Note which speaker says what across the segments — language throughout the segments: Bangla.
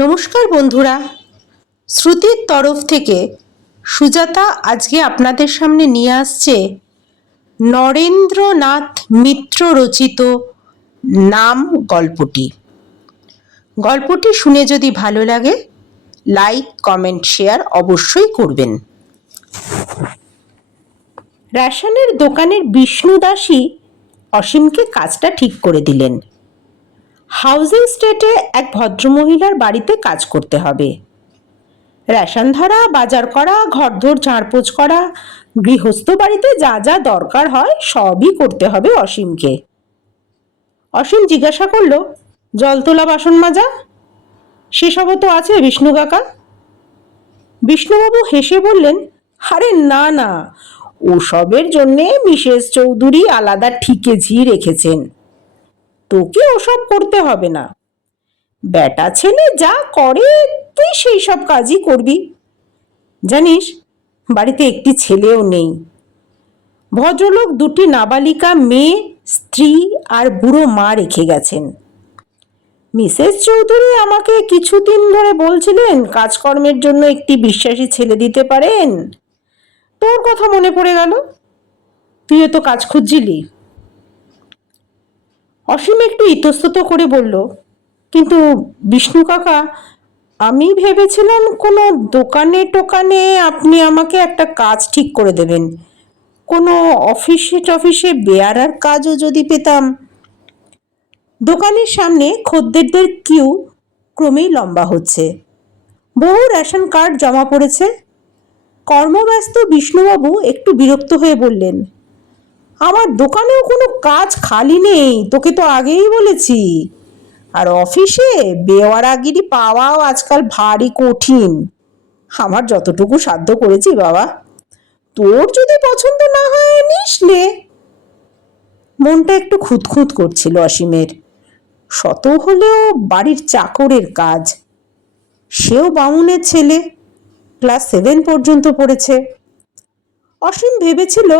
Speaker 1: নমস্কার বন্ধুরা। শ্রুতির তরফ থেকে সুজাতা আজকে আপনাদের সামনে নিয়ে আসছে নরেন্দ্রনাথ মিত্র রচিত নাম গল্পটি। গল্পটি শুনে যদি ভালো লাগে, লাইক, কমেন্ট, শেয়ার অবশ্যই করবেন। রেশনের দোকানের বিষ্ণু দাসী অসীমকে কাজটা ঠিক করে দিলেন। হাউজিং স্টেটে এক ভদ্রমহিলার বাড়িতে কাজ করতে হবে। রেশন ধরা, বাজার করা, ঘরদোর ঝাড়পোছ করা, গৃহস্থ বাড়িতে যা যা দরকার হয় সবই করতে হবে অসীমকে। অসীম জিজ্ঞাসা করল, জল তোলা, বাসন মাজা? সেসবও তো আছে, বিষ্ণু কাকা? বিষ্ণুবাবু হেসে বললেন, আরে না না। ওসবের জন্যে মিসেস চৌধুরী আলাদা ঠিকেঝি রেখেছেন। তোকে ওসব করতে হবে না। বেটা ছেলে যা করে, তুই সেই সব কাজই করবি। জানিস, বাড়িতে একটি ছেলেও নেই। ভদ্রলোক দুটি নাবালিকা মেয়ে, স্ত্রী আর বুড়ো মা রেখে গেছেন। মিসেস চৌধুরী আমাকে কিছুদিন ধরে বলছিলেন, কাজকর্মের জন্য একটি বিশ্বাসী ছেলে দিতে পারেন। তোর কথা মনে পড়ে গেল? তুইও তো কাজ খুঁজছিলি। অসীম একটু ইতস্তত করে বলল, কিন্তু বিষ্ণু কাকা, আমি ভেবেছিলাম কোনো দোকানে টোকানে আপনি আমাকে একটা কাজ ঠিক করে দেবেন। কোনো অফিসে টফিসে বেয়ারার কাজও যদি পেতাম। দোকানের সামনে খদ্দেরদের কিউ ক্রমেই লম্বা হচ্ছে। বহু রেশন কার্ড জমা পড়েছে। কর্মব্যস্ত বিষ্ণুবাবু একটু বিরক্ত হয়ে বললেন আমার দোকানেও কোনো কাজ খালি নেই, তোকে তো আগেই বলেছি। আর অফিসে বেওয়ারাগিরি পাওয়াও আজকাল ভারী কঠিন। আমার যতটুকু সাধ্য করেছি বাবা। তোর যদি পছন্দ না হয় নিসলে মনটা একটু খুঁতখুঁত করছিল অসীমের। শত হলেও বাড়ির চাকরের কাজ। সেও বামুনের ছেলে। ক্লাস সেভেন পর্যন্ত পড়েছে। অসীম ভেবেছিল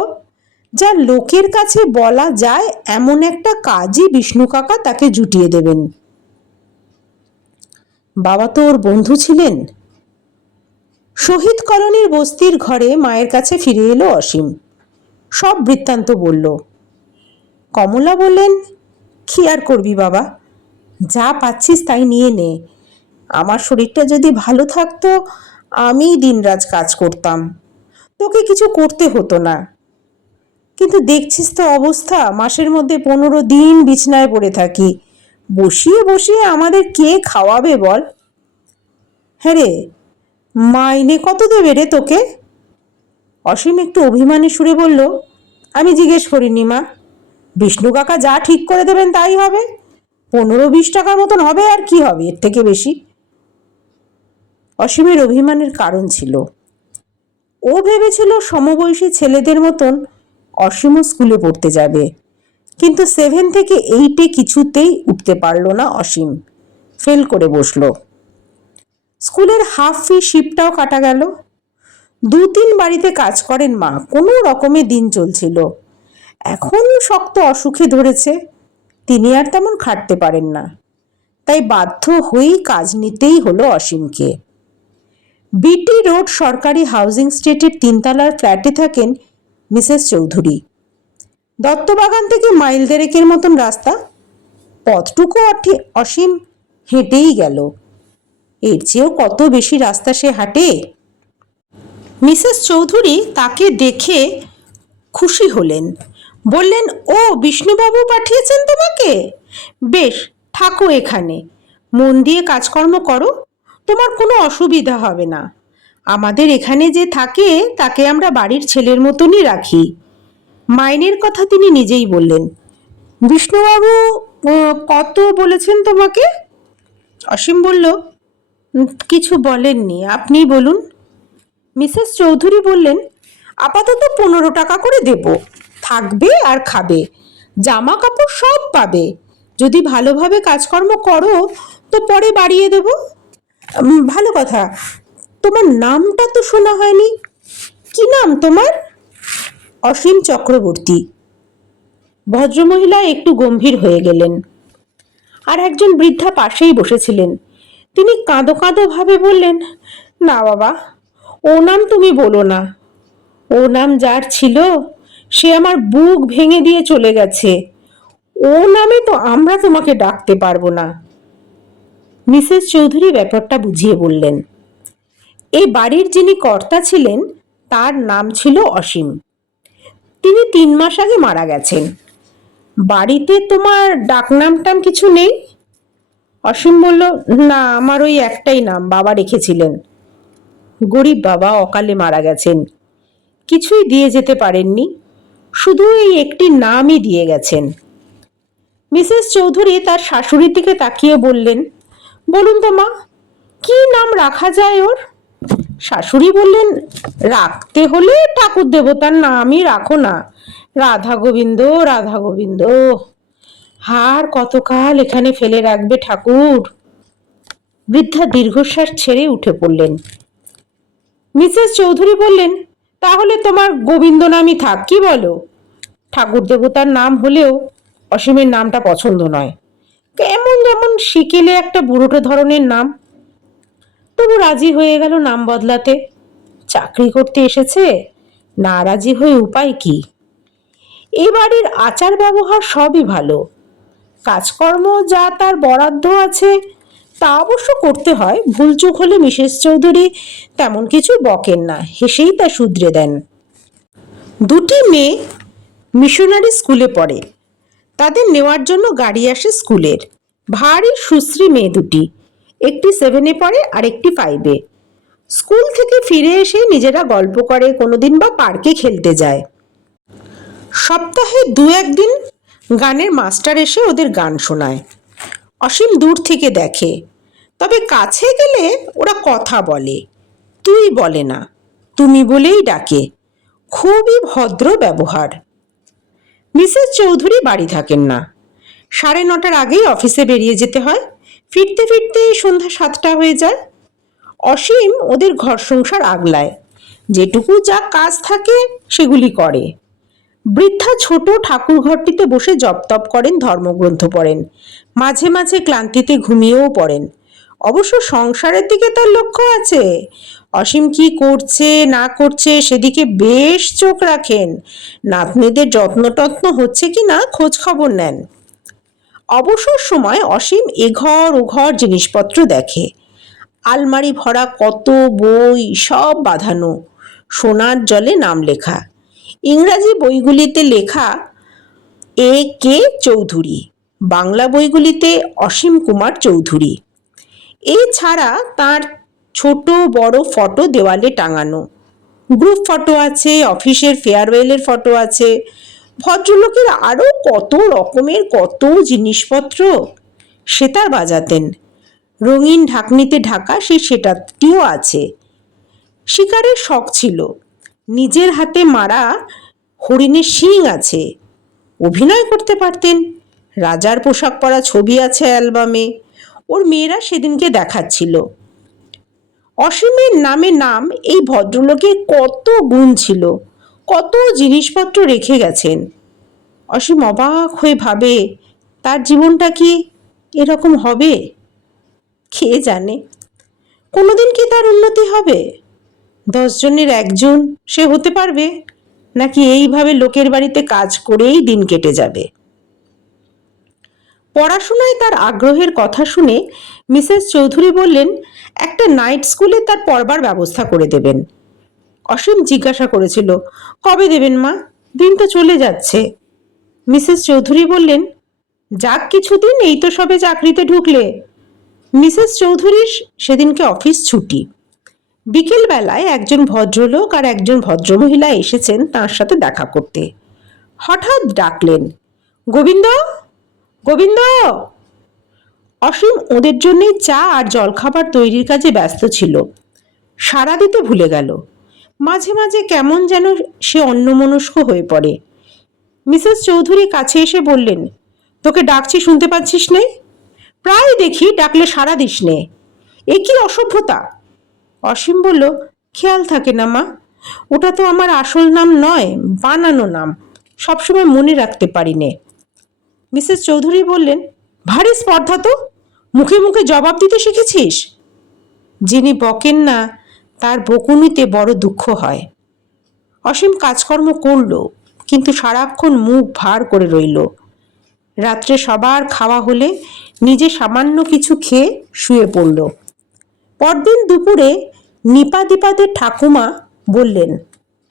Speaker 1: যা লোকের কাছে বলা যায় এমন একটা কাজই বিষ্ণু কাকা তাকে জুটিয়ে দেবেন। বাবা তো ওর বন্ধু ছিলেন। শহীদ কলোনির বস্তির ঘরে মায়ের কাছে ফিরে এলো অসীম। সব বৃত্তান্ত বলল, কমলা বললেন, কি আর করবি বাবা? যা পাচ্ছিস তাই নিয়ে নে। আমার শরীরটা যদি ভালো থাকতো আমি দিনরাজ কাজ করতাম। তোকে কিছু করতে হতো না। কিন্তু দেখছিস তো অবস্থা, মাসের মধ্যে পনেরো দিন বিছনায় পড়ে থাকি। বসিয়ে বসিয়ে আমাদের কে খাওয়াবে বল? হ্যাঁ রে মাইনে কত দেবে রে তোকে? অসীম একটু অভিমানী সুরে বলল, আমি জিজ্ঞেস করিনি মা। বিষ্ণু কাকা যা ঠিক করে দেবেন তাই হবে। পনেরো বিশ টাকার মতন হবে আর কি হবে, এর থেকে বেশি। অসীমের অভিমানের কারণ ছিল। ও ভেবেছিল সমবয়সী ছেলেদের মতন অসীমও স্কুলে পড়তে যাবে। কিন্তু সেভেন থেকে এইটে কিছুতেই উঠতে পারল না অসীম। ফেল করে বসল। স্কুলের হাফ ফি শিপটাও কাটা গেল। দু তিন বাড়িতে কাজ করেন মা, কোনো রকমে দিন চলছিল। এখন শক্ত অসুখে ধরেছে, তিনি আর তেমন খাটতে পারেন না। তাই বাধ্য হয়েই কাজ নিতেই হলো অসীমকে। বিটি রোড সরকারি হাউজিং স্টেটের তিনতলার ফ্ল্যাটে থাকেন মিসেস চৌধুরী। দত্তবাগান থেকে মাইল দেড়েকের মতন রাস্তা। পথটুকু অসীম হেঁটেই গেল। এর চেয়েও কত বেশি রাস্তা সে হাঁটে? মিসেস চৌধুরী তাকে দেখে খুশি হলেন। বললেন, ও, বিষ্ণুবাবু পাঠিয়েছেন তোমাকে? বেশ, থাকো এখানে। মন দিয়ে কাজকর্ম করো। তোমার কোনো অসুবিধা হবে না। আমাদের এখানে যে থাকে, তাকে আমরা বাড়ির ছেলের মতনই রাখি। মাইনের কথা তিনি নিজেই বললেন। বিষ্ণুবাবু কত বলেছেন তোমাকে? অসীম বলল কিছু বলেননি। আপনি বলুন। মিসেস চৌধুরী বললেন, আপাতত পনেরো টাকা করে দেব। থাকবে আর খাবে। জামা কাপড় সব পাবে। যদি ভালোভাবে কাজকর্ম করো, তো পরে বাড়িয়ে দেব। ভালো কথা। তোমার নামটা তো শোনা হয়নি। কি নাম তোমার? অসীম চক্রবর্তী। ভদ্রমহিলা একটু গম্ভীর হয়ে গেলেন। আর একজন বৃদ্ধা পাশেই বসেছিলেন। তিনি কাঁদো কাঁদো ভাবে বললেন, না বাবা, ও নাম তুমি বলো না। ও নাম যার ছিল, সে আমার বুক ভেঙে দিয়ে চলে গেছে। ও নামে তো আমরা তোমাকে ডাকতে পারব না। মিসেস চৌধুরী ব্যাপারটা বুঝিয়ে বললেন। এই বাড়ির যিনি কর্তা ছিলেন, তার নাম ছিল অসীম। তিনি তিন মাস আগে মারা গেছেন। বাড়িতে তোমার ডাকনাম টাম কিছু নেই? অসীম বলল, না, আমার ওই একটাই নাম, বাবা রেখেছিলেন। গরিব বাবা অকালে মারা গেছেন। কিছুই দিয়ে যেতে পারেননি। শুধু এই একটি নামই দিয়ে গেছেন। মিসেস চৌধুরী তার শাশুড়ির দিকে তাকিয়ে বললেন, বলুন তো মা, কি নাম রাখা যায় ওর? শাশুড়ি বললেন, রাখতে হলে ঠাকুর দেবতার নামই রাখো না। রাধা গোবিন্দ রাধা গোবিন্দ, হার কতকাল এখানে ফেলে রাখবে ঠাকুর? বৃদ্ধা দীর্ঘশ্বাস ছেড়ে উঠে পড়লেন। মিসেস চৌধুরী বললেন, তাহলে তোমার গোবিন্দ নামই থাক, কি বলো? ঠাকুর দেবতার নাম হলেও অসীমের নামটা পছন্দ নয়। কেমন যেমন শিকেলে একটা বুড়োটো ধরনের নাম তবু রাজি হয়ে গেল নাম বদলাতে। চাকরি করতে এসেছে না রাজি হয়ে উপায় কি? এই বাড়ির আচার ব্যবহার সবই ভালো। কাজকর্ম যা তার বরাদ্দ আছে, তা অবশ্য করতে হয়, ভুলচুক হলে মিসেস চৌধুরী তেমন কিছু বকেন না, হেসেই তা শুধরে দেন। দুটি মেয়ে মিশনারি স্কুলে পড়ে। তাদের নেওয়ার জন্য গাড়ি আসে স্কুলের। ভারী সুশ্রী মেয়ে দুটি। একটি সেভেনে পড়ে আর একটি ফাইভে স্কুল থেকে ফিরে এসে নিজেরা গল্প করে, কোনোদিন বা পার্কে খেলতে যায়। সপ্তাহে দু একদিন গানের মাস্টার এসে ওদের গান শোনায়। অসীম দূর থেকে দেখে। তবে কাছে গেলে ওরা কথা বলে। তুই বলে না, তুমি বলেই ডাকে। খুবই ভদ্র ব্যবহার। মিসেস চৌধুরী বাড়ি থাকেন না। সাড়ে নটার আগেই অফিসে বেরিয়ে যেতে হয়। ফিরতে ফিরতে সন্ধ্যা সাতটা হয়ে যায়। অসীম ওদের ঘর সংসার আগলায়। যেটুকু যা কাজ থাকে সেগুলি করে। বৃদ্ধা ছোট ঠাকুর ঘরটিতে বসে জপতপ করেন, ধর্মগ্রন্থ পড়েন। মাঝে মাঝে ক্লান্তিতে ঘুমিয়েও পড়েন। অবশ্য সংসারের দিকে তার লক্ষ্য আছে। অসীম কি করছে, না করছে সেদিকে বেশ চোখ রাখেন। নাতনিদের যত্ন টত্ন হচ্ছে কি না খোঁজ খবর নেন। অবসর সময় অসীম এঘর ওঘর জিনিসপত্র দেখে। আলমারি ভরা কত বই, সব বাঁধানো। সোনার জলে নাম লেখা। ইংরাজি বইগুলিতে লেখা, এ কে চৌধুরী? বাংলা বইগুলিতে অসীম কুমার চৌধুরী। এছাড়া তার ছোট বড় ফটো দেওয়ালে টাঙানো। গ্রুপ ফটো আছে, অফিসের ফেয়ারওয়েলের ফটো আছে ভদ্রলোকের আরও কত রকমের কত জিনিসপত্র? সেতার বাজাতেন। রঙিন ঢাকনিতে ঢাকা সেই সেটাটিও আছে। শিকারের শখ ছিল। নিজের হাতে মারা হরিণের শিং আছে। অভিনয় করতে পারতেন। রাজার পোশাক পরা ছবি আছে অ্যালবামে। ওর মেয়েরা সেদিনকে দেখাচ্ছিল। অসীমের নামে নাম এই ভদ্রলোকের কত গুণ ছিল। কত জিনিসপত্র রেখে গেছেন? অসীম অবাক হয়ে ভাবে, তার জীবনটা কি এরকম হবে? কে জানে? কোনোদিন কি তার উন্নতি হবে? দশজনের একজন সে হতে পারবে? নাকি এইভাবে লোকের বাড়িতে কাজ করেই দিন কেটে যাবে? পড়াশোনায় তার আগ্রহের কথা শুনে মিসেস চৌধুরী বললেন, একটা নাইট স্কুলে তার পড়বার ব্যবস্থা করে দেবেন। অসীম জিজ্ঞাসা করেছিল, কবে দেবেন মা? দিন তো চলে যাচ্ছে। মিসেস চৌধুরী বললেন, যাক কিছুদিন, এই তো সবে চাকরিতে ঢুকলে। মিসেস চৌধুরীর সেদিনকে অফিস ছুটি। বিকেলবেলায় একজন ভদ্রলোক আর একজন ভদ্রমহিলা এসেছেন তার সাথে দেখা করতে। হঠাৎ ডাকলেন, গোবিন্দ গোবিন্দ! অসীম ওদের জন্যে চা আর জলখাবার তৈরির কাজে ব্যস্ত ছিল। সারা দিতে ভুলে গেল। মাঝে মাঝে কেমন যেন সে অন্যমনস্ক হয়ে পড়ে। মিসেস চৌধুরী কাছে এসে বললেন, তোকে ডাকছি, শুনতে পাচ্ছিস নে? প্রায় দেখি, ডাকলে সারা দিস নে। এ কি অসভ্যতা? অসীম বলল, খেয়াল থাকে না মা, ওটা তো আমার আসল নাম নয়, বানানো নাম, সবসময় মনে রাখতে পারি নে। মিসেস চৌধুরী বললেন, ভারী স্পর্ধা তো, মুখে মুখে জবাব দিতে শিখেছিস? যিনি বকেন না তার বকুনিতে বড় দুঃখ হয়। অসীম কাজকর্ম করল, কিন্তু সারাক্ষণ মুখ ভার করে রইল। রাত্রে সবার খাওয়া হলে নিজে সামান্য কিছু খেয়ে শুয়ে পড়ল। পরদিন দুপুরে নিপা নিপাদিপাদের ঠাকুমা বললেন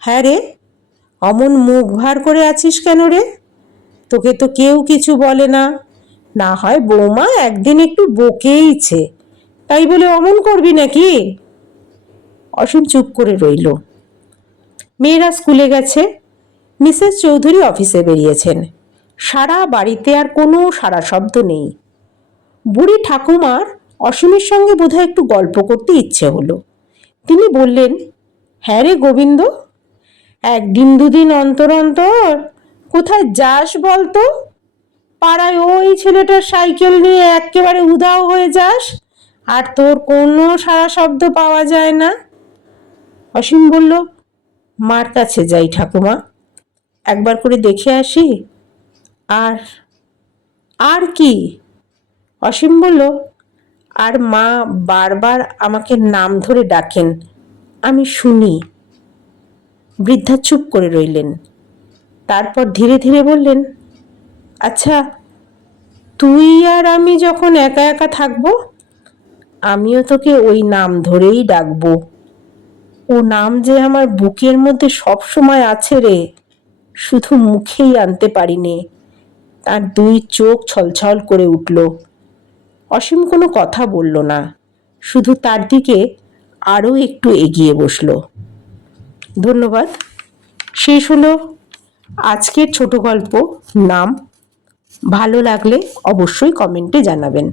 Speaker 1: হ্যাঁ রে, অমন মুখ ভার করে আছিস কেন রে? তোকে তো কেউ কিছু বলে না। না হয় বৌমা একদিন একটু বকেইছে। তাই বলে অমন করবি নাকি? অসীম চুপ করে রইল। মেয়েরা স্কুলে গেছে। মিসেস চৌধুরী অফিসে বেরিয়েছেন। সারা বাড়িতে আর কোনো সারা শব্দ নেই। বুড়ি ঠাকুমার অসীমের সঙ্গে বোধহয় একটু গল্প করতে ইচ্ছে হলো। তিনি বললেন হ্যাঁ রে গোবিন্দ, একদিন দুদিন অন্তর অন্তর কোথায় যাস বলতো? পাড়ায় ওই ছেলেটার সাইকেল নিয়ে একেবারে উধাও হয়ে যাস, আর তোর কোনো সারা শব্দ পাওয়া যায় না। অসীম বলল, মার কাছে যাই ঠাকুমা। একবার করে দেখে আসি। আর আর কি? অসীম বলল, আর মা বারবার আমাকে নাম ধরে ডাকেন, আমি শুনি। বৃদ্ধা চুপ করে রইলেন। তারপর ধীরে ধীরে বললেন আচ্ছা তুই আর আমি যখন একা একা থাকব, আমিও তোকে ওই নাম ধরেই ডাকবো। ও নাম যে আমার বুকের মধ্যে সব সময় আছে রে, শুধু মুখেই আনতে পারিনি। তার দুই চোখ ছলছল করে উঠল। অসীম কোনো কথা বলল না, শুধু তার দিকে আরও একটু এগিয়ে বসল। ধন্যবাদ। শেষ হলো আজকের ছোট গল্প। নাম, ভালো লাগলে অবশ্যই কমেন্টে জানাবেন।